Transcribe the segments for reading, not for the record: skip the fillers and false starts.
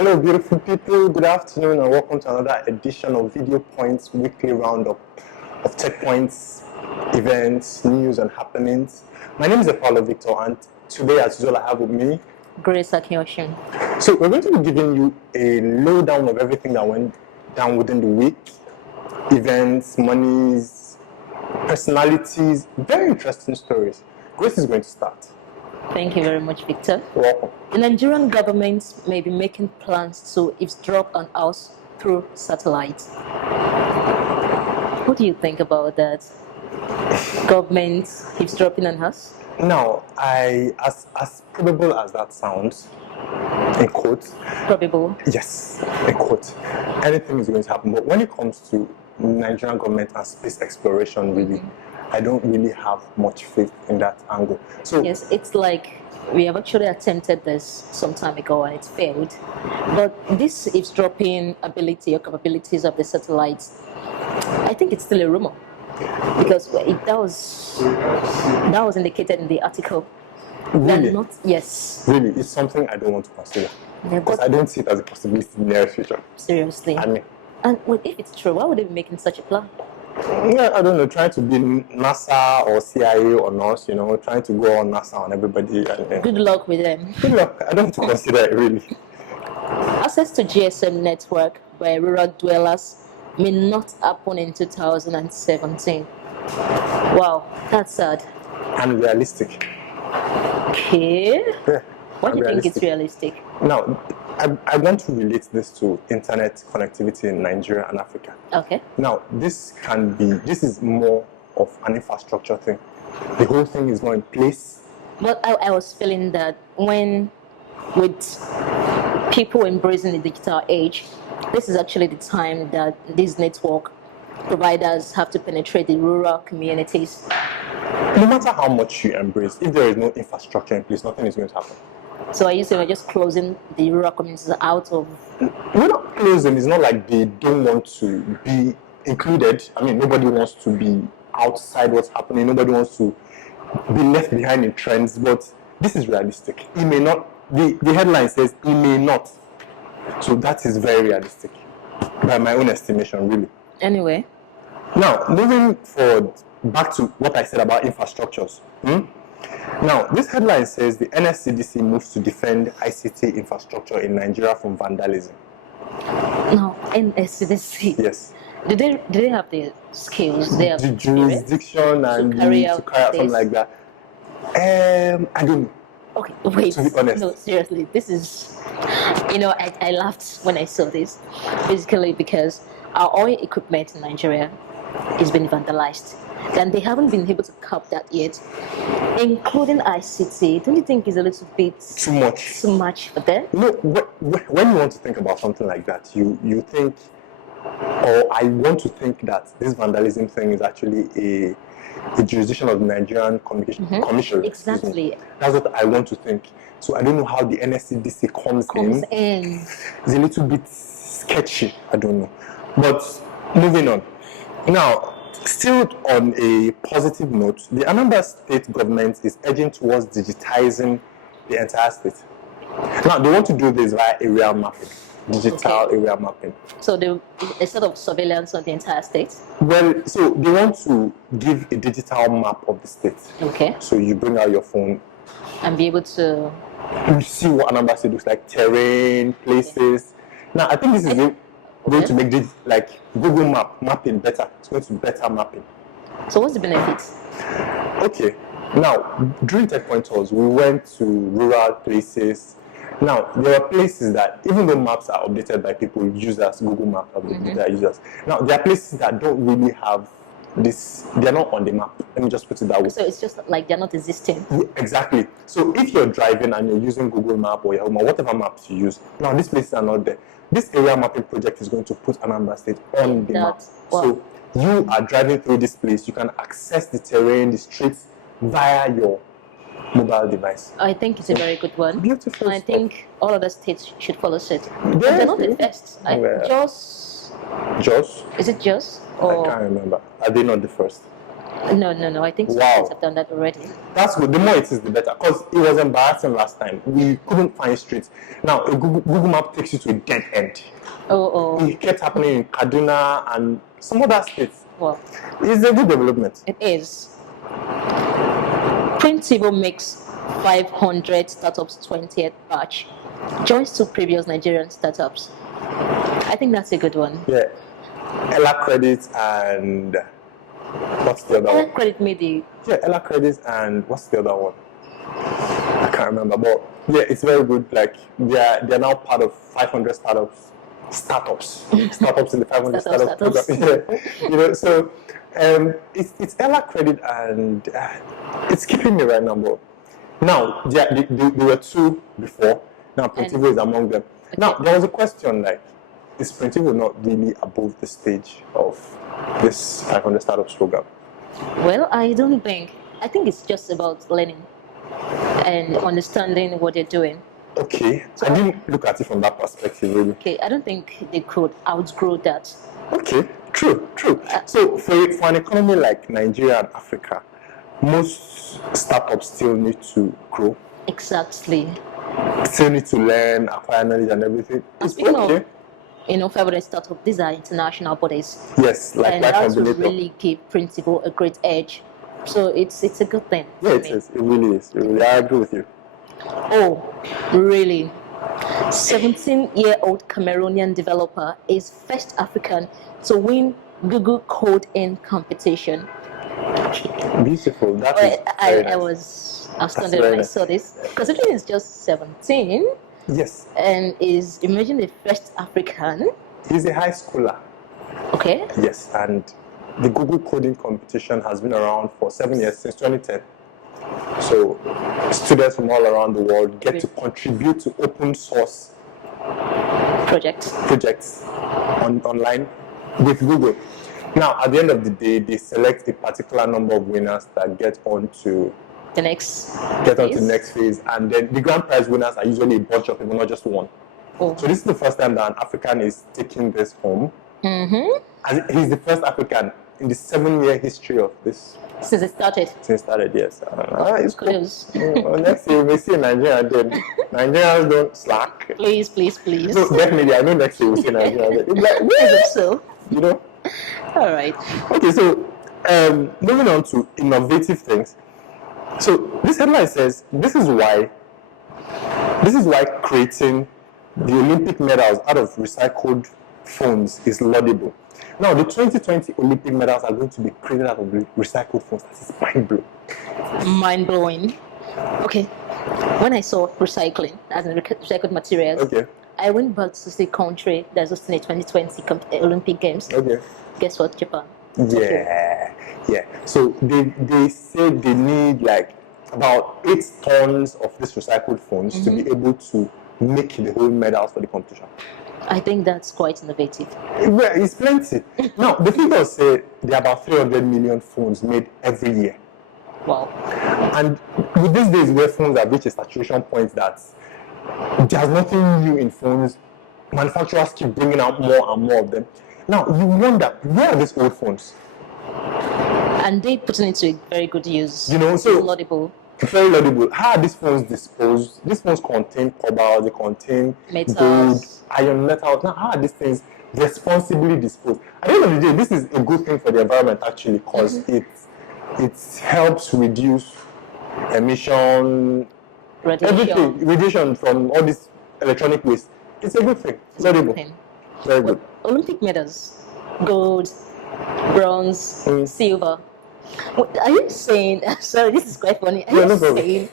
Hello, beautiful people. Good afternoon, and welcome to another edition of VideoPoint Weekly Roundup of Techpoint's events, news, and happenings. My name is Paulo Victor, and today, as usual, I have with me Grace Akinyoshin. So we're going to be giving you a lowdown of everything that went down within the week: events, monies, personalities, very interesting stories. Grace is going to start. Thank you very much, Victor. You're welcome. The Nigerian government may be making plans to eavesdrop on us through satellite. What do you think about that? Government eavesdropping on us? Now, as probable as that sounds, in quotes. Probable. Yes, in quotes. Anything is going to happen. But when it comes to Nigerian government and space exploration, really, I don't really have much faith in that angle. So yes, it's like we have actually attempted this some time ago and it failed. But this eavesdropping ability or capabilities of the satellites, I think it's still a rumor, because that was indicated in the article. really, Not, yes. really, it's something I don't want to consider. Yeah, Because I don't see it as a possibility in the near future. Seriously. I mean, And well, if it's true, why would they be making such a plan? yeah, I don't know, trying to be NASA or CIA or NOS, trying to go on NASA on everybody. And, Good luck with them. good luck. I don't want to consider it, really. Access to GSM network by rural dwellers may not happen in 2017. Wow, that's sad. And realistic. Okay. Yeah. Why do you think it's realistic. realistic? Now, I want to relate this to internet connectivity in Nigeria and Africa. Okay. Now, this is more of an infrastructure thing. The whole thing is not in place. But I was feeling that when, with people embracing the digital age, this is actually the time that these network providers have to penetrate the rural communities. No matter how much you embrace, if there is no infrastructure in place, nothing is going to happen. So are you saying we're just closing the rural communities out of? We're not closing. It's not like they don't want to be included. I mean, nobody wants to be outside what's happening. Nobody wants to be left behind in trends. But this is realistic. It may not. The headline says it may not. So that is very realistic, by my own estimation, really. Anyway. Now, moving forward, back to what I said about infrastructures. Now, this headline says the NSCDC moves to defend ICT infrastructure in Nigeria from vandalism. No, NSCDC. Yes. Do they have the skills? They have the jurisdiction and to carry out something like that. I don't know. Okay, wait. To be honest. No, seriously, this is, I laughed when I saw this, basically because our oil equipment in Nigeria is being vandalized, and they haven't been able to curb that yet, including ICT. Don't you think it's a little bit too much? Too much for them? No, when you want to think about something like that, you think, or I want to think that this vandalism thing is actually a jurisdiction of the Nigerian Communication Commission. Exactly. That's what I want to think. So I don't know how the NSCDC comes in. It's a little bit sketchy. I don't know. But moving on. Now, still on a positive note, the Anambra state government is edging towards digitizing the entire state. Now, they want to do this via area mapping, digital area mapping. So a sort of surveillance on the entire state? Well, so they want to give a digital map of the state. Okay. So you bring out your phone and be able to see what Anambra state looks like, terrain, places. Now, I think this is going to make this like Google mapping better. It's going to be better mapping. So what's the benefit? Okay. Now, during Techpoint tours, we went to rural places. Now, there are places that, even though maps are updated by people, users, Google Maps updated by users. Now, there are places that don't really have this, they're not on the map. Let me just put it that way. So it's just like they're not existing. Yeah, exactly. So if you're driving and you're using Google Map or Yahoo Map, whatever maps you use, now these places are not there. This area mapping project is going to put Anambra State on the map. Wow. So you are driving through this place, you can access the terrain, the streets via your mobile device. I think it's a very good one. Beautiful. And I think all other states should follow suit. Yes. They're not the first. Jos? Is it Jos? I can't remember. Are they not the first? No. I think Wow. schools have done that already. That's good. The more it is, the better. Because it was embarrassing last time. We couldn't find streets. Now, a Google Map takes you to a dead end. Oh. It kept happening in Kaduna and some other states. Well, it's a good development. It is. Printable makes 500 startups 20th batch. Joins two previous Nigerian startups. I think that's a good one. Yeah. Ella Credit and what's the other one? Ella Credit made the... Yeah, Ella Credit and what's the other one? I can't remember. But yeah, it's very good. Like they're now part of 500 startups in the 500 startups program. Yeah. So it's Ella Credit and it's keeping me right now. But now there were two before. Now Printable is among them. Okay. Now there was a question like, is Printable not really above the stage of this 500 startups program? Well, I don't think. I think it's just about learning and understanding what they're doing. Okay, so I didn't look at it from that perspective, really. Okay, I don't think they could outgrow that. Okay, true. So for an economy like Nigeria and Africa, most startups still need to grow. Exactly. Still need to learn, acquire knowledge and everything. It's okay. Favorite startup, these are international bodies. Yes, like and that will really give Printable a great edge. So it's a good thing. Yeah, it is. It really is. I agree with you. Oh, really? 17-year-old Cameroonian developer is first African to win Google Code-In competition. Beautiful. I was astounded when I saw this. Considering it's just 17. Yes. And imagine the first African. He's a high schooler. Okay. Yes, and the Google Coding competition has been around for 7 years, since 2010. So students from all around the world get to contribute to open source projects online with Google. Now, at the end of the day, they select a particular number of winners that get on to the next phase, and then the grand prize winners are usually a bunch of people, not just one. So this is the first time that an African is taking this home. And he's the first African in the 7-year history of this. Since it started? Since it started, yes. It's cool. Next year we may see Nigeria then. Nigerians don't slack. Please. No, definitely. I know next year we'll see Nigeria then. It's like, so. You know? All right. Okay, so moving on to innovative things. So this headline says, this is why creating the Olympic medals out of recycled phones is laudable. Now, the 2020 Olympic medals are going to be created out of recycled phones. That is mind-blowing. Mind-blowing. Okay. When I saw recycling as in recycled materials, I went back to the country that's hosting the 2020 Olympic Games. Okay. Guess what? Japan. Yeah. So they say they need like about 8 tons of these recycled phones to be able to make the whole medals for the competition. I think that's quite innovative. Well, it's plenty. Now, the figures say there are about 300 million phones made every year. Wow. And with these days where phones have reached a saturation point that there's nothing new in phones, manufacturers keep bringing out more and more of them. Now, you wonder, where are these old phones? And they put it into a very good use. So it's laudable. Very laudable. How are these phones disposed? These phones contain cobalt, they contain gold, iron, metals. Now, how are these things responsibly disposed? At the end of the day, this is a good thing for the environment actually, because it helps reduce emission, radiation from all this electronic waste. It's a good thing. It's laudable. Very good. Olympic medals, gold, bronze, silver. Are you saying, sorry, this is quite funny, are you saying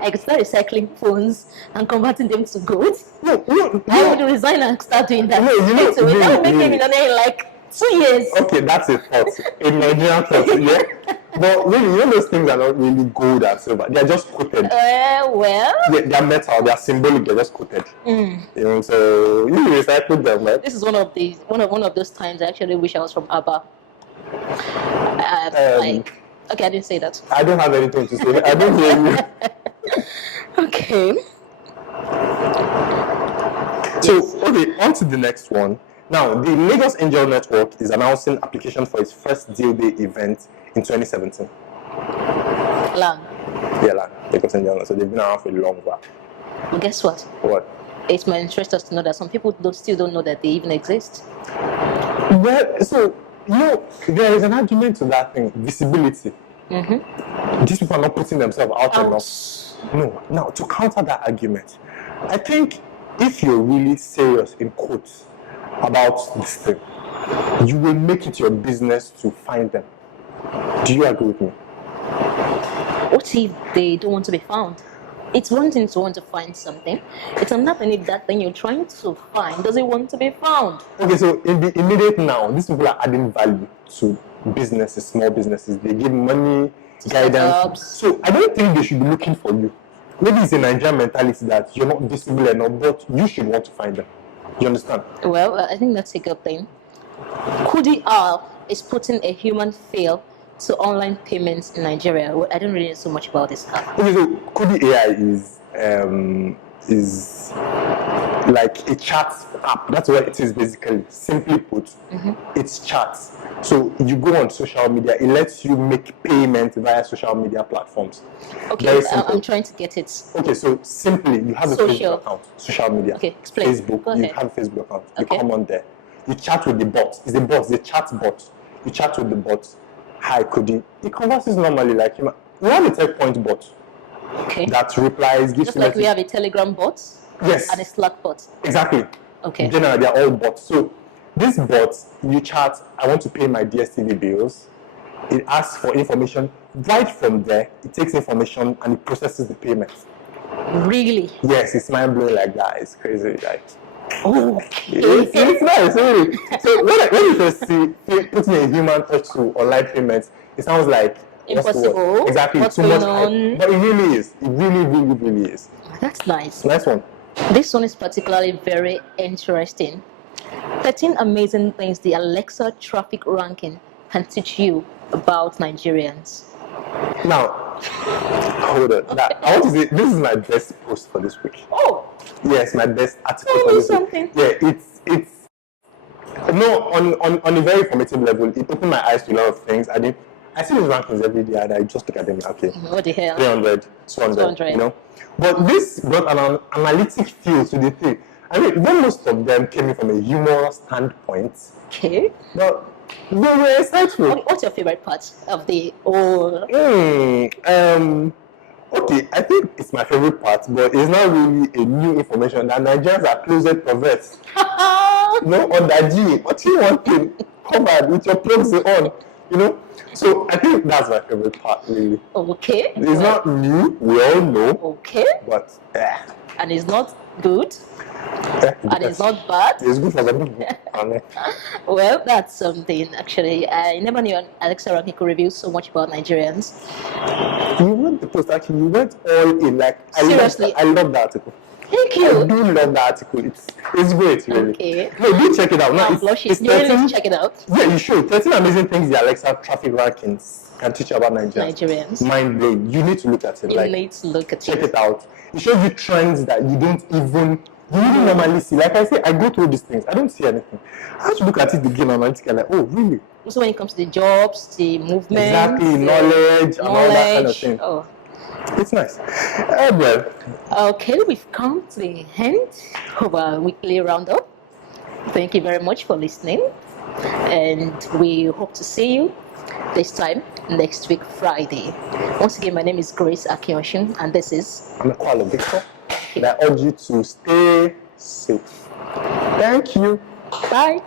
I could start recycling phones and converting them to gold? No. I would resign and start doing that. That would make me millionaire in like 2 years. Okay, that's a thought. A Nigerian thought, yeah? But really, those things are not really gold and silver. They are just coated. Well. Yeah, they are metal. They are symbolic. They're just coated. So you recycle them, right? This is one of those times I actually wish I was from ABBA. Okay, I didn't say that. I don't have anything to say. I don't hear you. Okay. So, on to the next one. Now, the Lagos Angel Network is announcing application for its first deal day event in 2017. Long. Yeah, land. Because in general, so they've been around for a long while. Well, guess what? What? It might interest us to know that some people still don't know that they even exist. Well, so, there is an argument to that thing, visibility. These people are not putting themselves out enough. No. Now, to counter that argument, I think if you're really serious in quotes about this thing, you will make it your business to find them. Do you agree with me? What if they don't want to be found? It's one thing to want to find something. It's another thing if that thing you're trying to find doesn't want to be found. Okay, so in the immediate now, these people are adding value to businesses, small businesses. They give money, guidance. So I don't think they should be looking for you. Maybe it's a Nigerian mentality that you're not visible enough, but you should want to find them. You understand? Well, I think that's a good thing. Kudi R is putting a human feel to online payments in Nigeria. Well, I don't really know so much about this app. Okay, so Kudi AI is like a chat app. That's what it is basically. Simply put, it's chats. So you go on social media, it lets you make payments via social media platforms. Okay, I'm trying to get it. Okay, so simply, you have a Facebook account, social media. Okay, explain. Facebook, you have a Facebook account. You come on there. You chat with the bot. It's a bot, it's a chat bot. You chat with the bot. Hi, Kudi. It converses normally like you. We have a Techpoint bot. Okay. That replies, gives just like we have a Telegram bot. Yes. And a Slack bot. Exactly. Okay. Generally, they're all bots. So this bot, you chat, I want to pay my DSTV bills. It asks for information. Right from there, it takes information and it processes the payment. Really? Yes, it's mind-blowing like that. It's crazy. Like, oh, it's nice, really. So when you first see putting a human touch to online payments, it sounds like impossible. Exactly. What's too going much on? But it really is. It really is. That's nice. Nice one. This one is particularly very interesting. 13 amazing things the Alexa traffic ranking can teach you about Nigerians. Now, hold on. I want to say this is my best post for this week. Oh. Yes, my best article for this week. Yeah, it's on a very informative level. It opened my eyes to a lot of things. I see these rankings every day and I just look at them. Okay, what the hell? 300, 200, But this brought an analytic feel to the thing. I mean, though most of them came in from a humorous standpoint. Okay. But they were insightful. What's your favorite part of the whole? Okay, I think it's my favorite part, but it's not really a new information that Nigerians are closet perverts. No underG. What you want to covered with your plugs on, So I think that's my favorite part, really. Okay. It's not new, we all know. Okay. But and it's not good. And it's not bad. It's good for some people. Well, that's something actually. I never knew Alexa ranking could reveal so much about Nigerians. You went the post actually. You went all in. Like seriously, I love that article. Thank you. I do love that article. It's great, really. Okay. No, do check it out. No, I'm blushing. You really need to check it out. Yeah, you should. 13 amazing things the Alexa traffic rankings can teach you about Nigerians. Mind blowing. You need to look at it. You need to look at it. Check it out. It shows you trends that you wouldn't normally see. Like I say, I go through these things. I don't see anything. I have to look at it again analytically. Like, oh, really? Also, when it comes to the jobs, the movement, exactly, knowledge, and all that kind of thing. Oh. It's nice. Well. Okay, we've come to the end of our weekly roundup. Thank you very much for listening, and we hope to see you this time next week, Friday. Once again, my name is Grace Akioshin, and this is Amekwalo Victor. And I urge you to stay safe. Thank you. Bye.